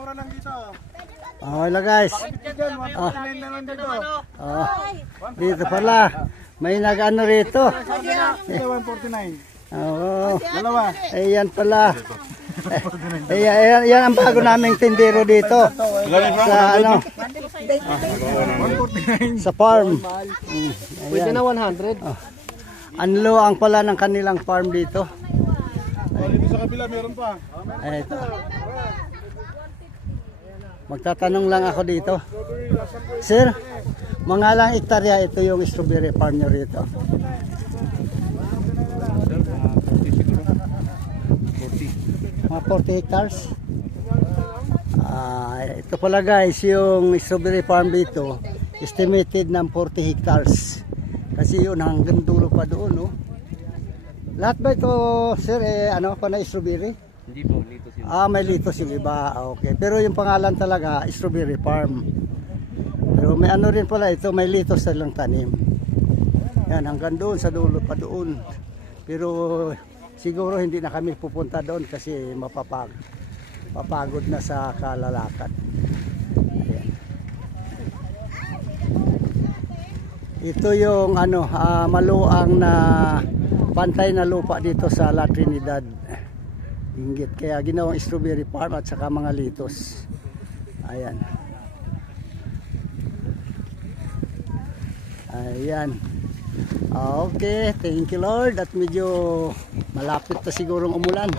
mura lang dito. Hello guys. Diyan, 149 na lang dito. Oh, dito pala. May nag-ano rito. Ito, 149. Oo. Dalawa. Ayan pala. Yan ang bago naming tindero dito. Sa ano? Sa farm. Pwede na 100. Anlo ang pala ng kanilang farm dito. Dito sa kabila meron pa. Ay, ito. Magtatanong lang ako dito. Sir, mga lang hektarya ito yung strawberry farm nyo rito. Mga 40 hectares. Ito pala guys, yung strawberry farm dito, estimated ng 40 hectares. Kasi yun, hanggang dulo pa doon, no? Lahat ba ito, sir, ano pa na strawberry? Hindi po, litos yun. May litos yung iba. Okay. Pero yung pangalan talaga, strawberry farm. Pero may ano rin pala ito, may litos na lang tanim. Yan, hanggang doon, sa dulo pa doon. Pero siguro hindi na kami pupunta doon kasi mapapagod na sa kalalakad. Ayan. Ito yung ano, maluang na pantay na lupa dito sa La Trinidad. Inggit. Kaya ginawang strawberry farm at saka mga litos. Ayan. Ayan. Okay, thank you Lord. At medyo malapit na sigurong umulan.